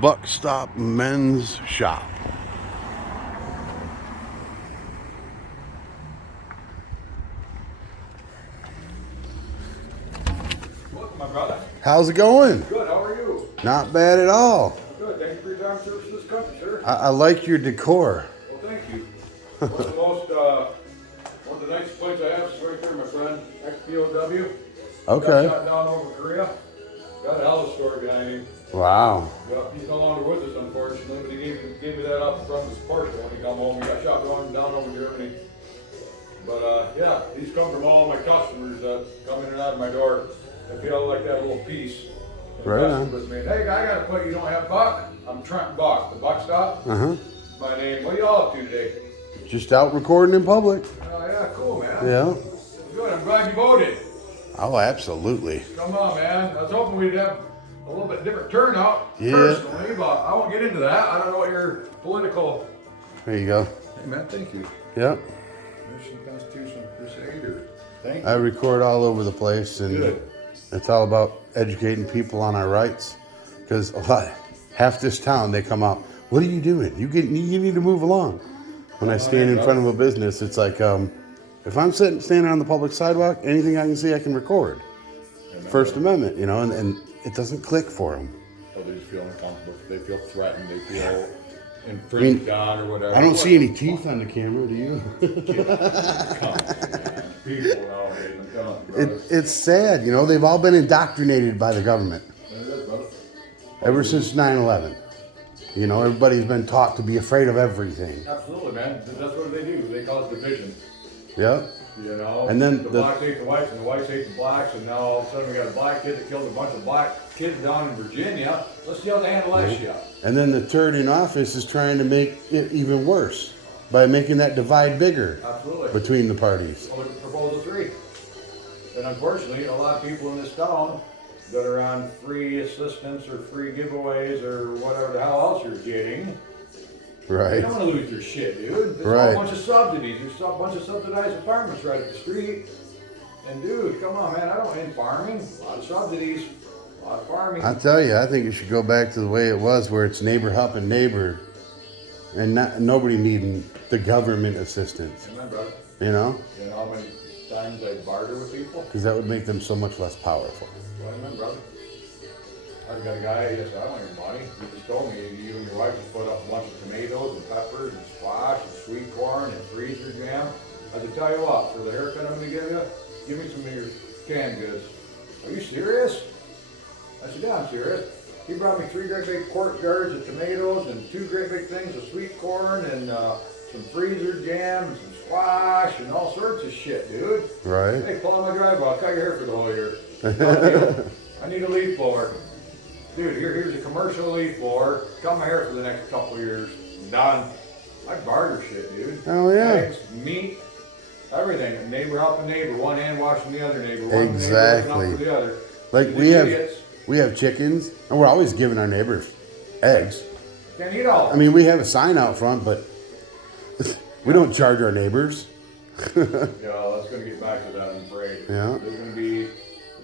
BUCKSTOP Men's Shop. Look, my brother. How's it going? Good, how are you? Not bad at all. Good, thank you for your time service to this country, sir. I like your decor. Well, thank you. One of the nicest places I have is right there, my friend. Ex-POW. Okay. Got shot down over Korea. Got a hell of a story behind him. Wow. Yep, he's no longer with us, unfortunately, but he gave me that up front of his Porsche when he come home. He got shot down over Germany. But yeah, these come from all of my customers that come in and out of my door. I feel like that little piece. Right on. With me. Hey, I got to put you don't have Buck. I'm Trent Buck, the BUCKSTOP. My name. What are y'all up to today? Just out recording in public. Oh yeah, cool, man. Yeah. Good. I'm glad you voted. Oh, absolutely. Come on, man. I was hoping we'd have a little bit different turnout. Yeah. Personally, but I won't get into that. I don't know what your political. There you go. Hey, man. Thank you. Yep. Michigan Constitution Crusader. Thank you. I record all over the place, and Good. it's all about educating people on our rights. Because half this town, they come out, what are you doing? You need to move along. When I stand in front of a business, it's like, if I'm standing on the public sidewalk, anything I can see, I can record. First Amendment, you know, and it doesn't click for them. Oh, they just feel uncomfortable. They feel threatened. They feel infringed on or whatever. I don't see any teeth on the camera, do you? People nowadays, I'm telling you, brother. It's sad, you know, they've all been indoctrinated by the government. It is, brother. Ever since 9/11. You know, everybody's been taught to be afraid of everything. Absolutely, man. That's what they do. They cause division. Yeah. You know, And then the blacks hate the whites, and the whites hate the blacks, and now all of a sudden we got a black kid that killed a bunch of black kids down in Virginia. Let's see how they handle that shit. And then the turd in office is trying to make it even worse by making that divide bigger Absolutely. between the parties. Well, look at Proposal 3. And unfortunately, a lot of people in this town that are on free assistance or free giveaways or whatever the hell else you're getting, they Right. don't want to lose their shit, dude. There's Right. a bunch of subsidies. There's a bunch of subsidized apartments right up the street. And dude, come on, man, I don't end farming. A lot of subsidies, a lot of farming. I tell you, I think it should go back to the way it was, where it's neighbor helping neighbor, and nobody needing the government assistance. Amen, brother. You know, You know how many times I barter with people? because that would make them so much less powerful. Well, amen, brother. I've got a guy, he said, I don't want your money. He just told me you and your wife just put up a bunch of tomatoes and peppers and squash and sweet corn and freezer jam. I said, tell you what, for the haircut I'm going to give me some of your canned goods. Are you serious? I said, yeah, I'm serious. He brought me 3 great big quart jars of tomatoes and 2 great big things of sweet corn and some freezer jam and some squash and all sorts of shit, dude. Right. Hey, pull out my driveway. I'll cut your hair for the whole year. I need a leaf blower. Dude, here's a commercial leaf blower. Cut my hair for the next couple of years. Done. I barter shit, dude. Oh, yeah. Eggs, meat, everything. Neighbor helping neighbor. One hand washing the other neighbor. One Exactly. neighbor looking out for the other. Like And we these have idiots chickens, and we're always giving our neighbors eggs. can't eat all. I mean, we have a sign out front, but we don't charge our neighbors. Yeah, that's going to get back to that, I'm afraid. Yeah. There's going to be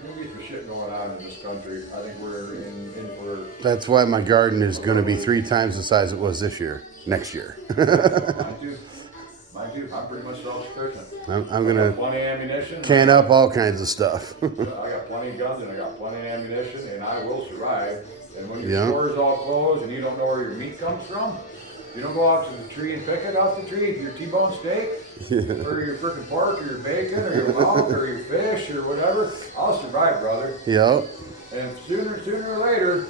some shit going on in this country. I think we're in for... That's why my garden is going to be 3 times the size it was this year, next year. Mine too. Mine too. I'm pretty much self-sufficient. I'm going I got to plenty of ammunition. can up all kinds of stuff. I got plenty of guns and I got plenty of ammunition, and I will survive. And when your Yeah. store is all closed and you don't know where your meat comes from, you don't go out to the tree and pick it off the tree, your T-bone steak, or your freaking pork, or your bacon, or your milk, or your fish, or whatever. I'll survive, brother. Yep. And sooner or later,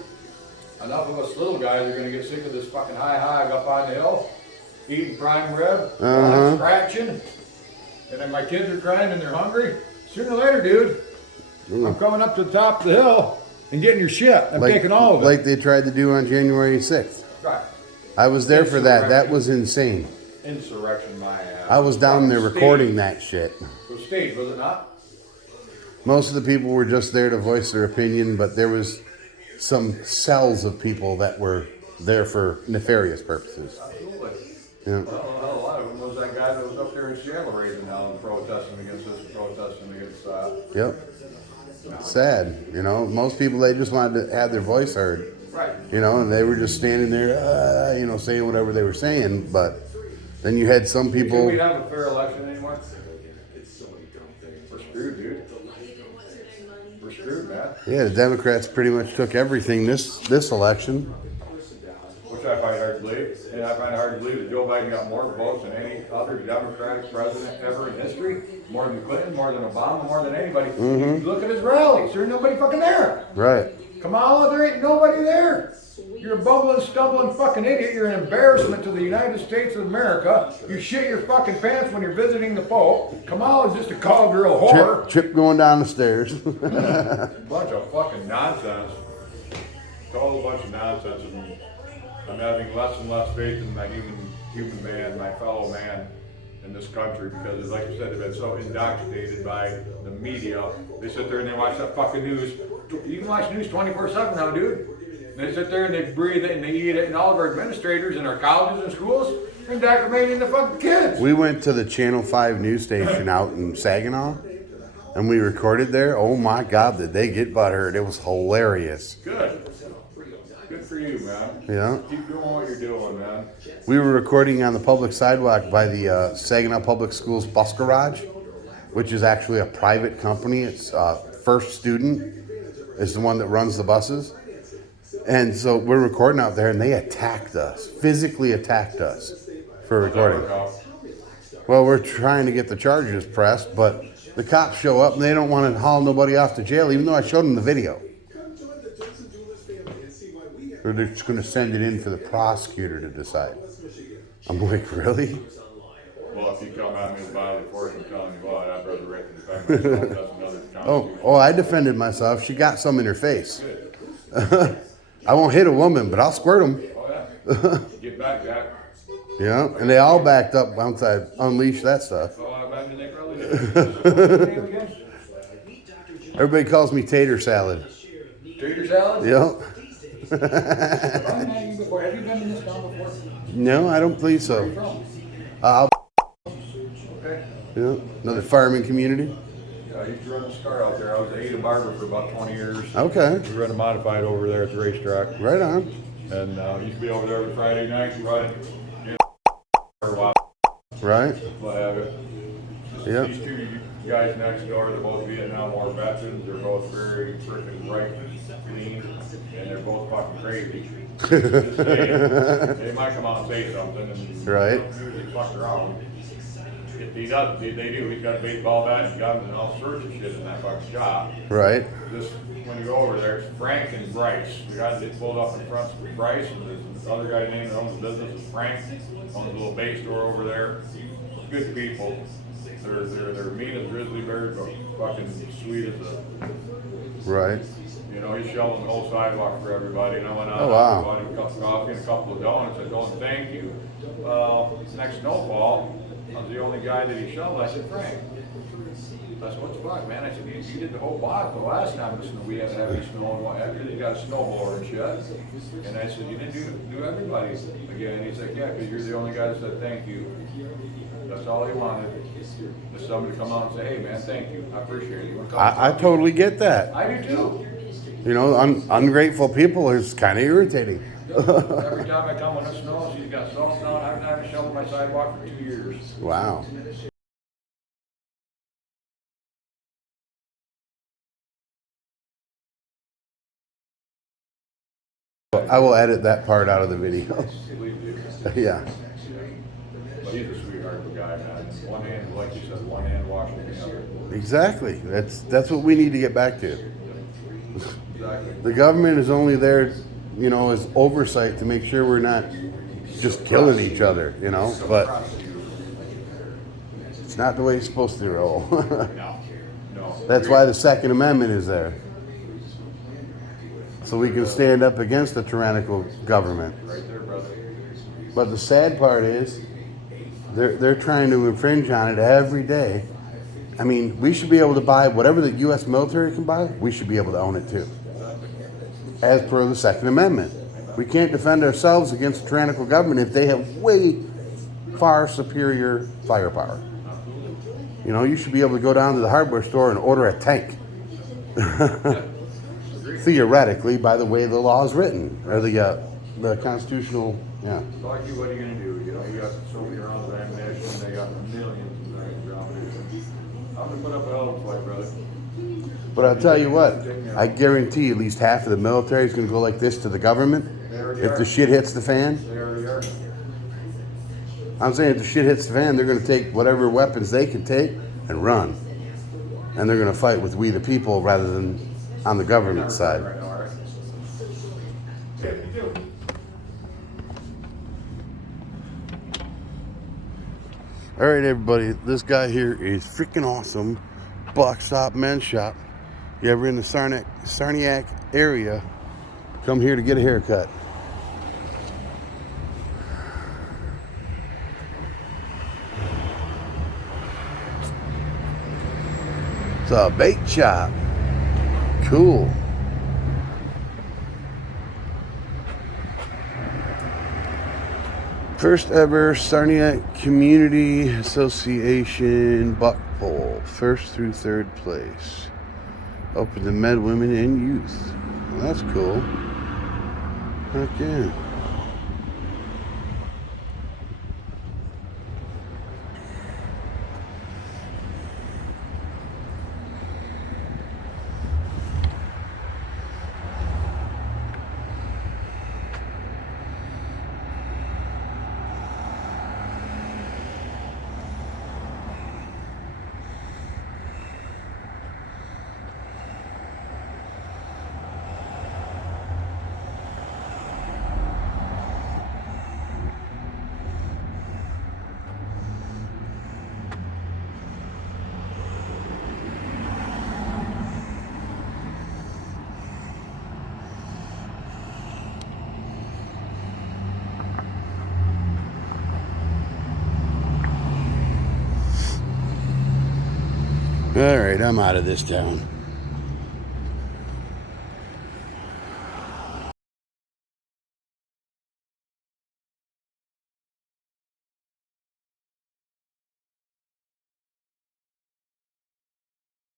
enough of us little guys are gonna get sick of this fucking high up on the hill, eating prime rib, while I'm scratching, and then my kids are crying and they're hungry. Sooner or later, dude, I'm coming up to the top of the hill and getting your shit. I'm taking all of it. Like they tried to do on January 6th. Right. I was there for that. That was insane. Insurrection, my ass. I was down there recording that shit. It was staged, was it not? Most of the people were just there to voice their opinion, but there was some cells of people that were there for nefarious purposes. Absolutely. Yeah. Well, a lot of them was that guy that was up there in Seattle raising hell and protesting against this and protesting against that. Yep. It's sad, you know. Most people, they just wanted to have their voice heard. Right. You know, and they were just standing there, you know, saying whatever they were saying. But then you had some people. Can we have a fair election anymore? We're screwed, dude. We're screwed, man. Yeah, the Democrats pretty much took everything this election. Which I find hard to believe. And I find it hard to believe that Joe Biden got more votes than any other Democratic president ever in history. More than Clinton, more than Obama, more than anybody. You look at his rallies. There's nobody fucking there. Right. Kamala, there ain't nobody there. You're a bumbling, stumbling fucking idiot. You're an embarrassment to the United States of America. You shit your fucking pants when you're visiting the Pope. Kamala's just a call girl whore. Chip going down the stairs. Bunch of fucking nonsense. It's all a bunch of nonsense. And I'm having less and less faith in my human man, my fellow man in this country, because, like I said, they've been so indoctrinated by the media. They sit there and they watch that fucking news. You can watch news 24/7 now, dude. They sit there and they breathe it and they eat it, and all of our administrators in our colleges and schools are indoctrinating the fucking kids. We went to the Channel 5 news station out in Saginaw, and we recorded there. Oh my God, did they get butthurt? It was hilarious. Good. Good for you, man. Yeah. Keep doing what you're doing, man. We were recording on the public sidewalk by the Saginaw Public Schools bus garage, which is actually a private company. It's First Student is the one that runs the buses. And so we're recording out there, and they attacked us, physically attacked us for recording. Well, we're trying to get the charges pressed, but the cops show up, and they don't want to haul nobody off to jail, even though I showed them the video. Or they're just going to send it in for the prosecutor to decide. I'm like, really? Well, if you come at me with violent force, I'm telling you what, I'd rather right to defend myself. That's another conversation. Oh, I defended myself. She got some in her face. I won't hit a woman, but I'll squirt them. Oh, yeah. Get back, Jack. Yeah, and they all backed up once I unleashed that stuff. Oh, I imagine they probably did. Everybody calls me tater salad. Tater salad? Yep. Have you been in this town before? No, I don't believe so. Okay. Yeah, another farming community. Yeah, I used to run this car out there. I was a barber for about 20 years. Okay. We run a modified over there at the racetrack. Right on. And used to be over there every Friday night. You run it. Right. We'll have it. Yep. These two guys next door, they're both Vietnam War veterans. They're both very freaking bright and clean, and they're both fucking crazy. They might come out and say something, and Right. usually fuck around. If he does, they do. He's got a baseball bat and guns and all sorts of shit in that fucking shop. Right. This, when you go over there, it's Frank and Bryce. The guy that pulled up in front with Bryce, and this other guy named that owns the business is Frank. Owns a little bait store over there. Good people. They're mean as grizzly bears, but fucking sweet as a. Right. You know, he's shoveling the whole sidewalk for everybody, and I went out Oh, wow. and bought him a cup of coffee and a couple of donuts. I told him thank you. Well, next snowfall, I was the only guy that he shoveled. I said, Frank, I said, what the fuck, man? I said, you did the whole block the last time we had heavy snow and what, after you got a snowblower and shit. And I said, you didn't do everybody again. He said, yeah, because you're the only guy that said thank you. That's all he wanted. Was somebody to come out and say, hey man, thank you. I appreciate you. I totally get that. I do too. You know, ungrateful people is kind of irritating. Every time I come when it snows, he's got snow, and I haven't shoveled my sidewalk for 2 years. Wow. I will edit that part out of the video. Please do. Yeah. But he's a sweetheart of a guy, man. One hand, like you said, one hand washing the other. Exactly. That's what we need to get back to. Exactly. The government is only there, you know, as oversight to make sure we're not just killing each other, you know. But it's not the way it's supposed to roll. No. That's why the Second Amendment is there. So we can stand up against the tyrannical government. Right there, brother. But the sad part is, they're trying to infringe on it every day. I mean, we should be able to buy whatever the U.S. military can buy. We should be able to own it too, as per the Second Amendment. We can't defend ourselves against a tyrannical government if they have way far superior firepower. You know, you should be able to go down to the hardware store and order a tank. theoretically, by the way the law is written, or the constitutional, yeah. Lucky, what are you gonna do? You know, you got so many rounds of ammunition, they got millions of rounds of ammunition. I'm gonna put up a hell of a fight, brother. But I'll tell you what, I guarantee at least half of the military is going to go like this to the government. If the shit hits the fan, They already are. I'm saying if the shit hits the fan, they're going to take whatever weapons they can take and run. And they're going to fight with we the people rather than on the government side. Right now, all right? Yeah, you do. All right, everybody, this guy here is freaking awesome. BUCKSTOP Men's Shop. You ever in the Saranac area, come here to get a haircut. It's a bait shop. Cool. First ever Saranac Community Association buck pole, first through third place. Open to men, women, and youth. Well, that's cool. Heck yeah. All right, I'm out of this town.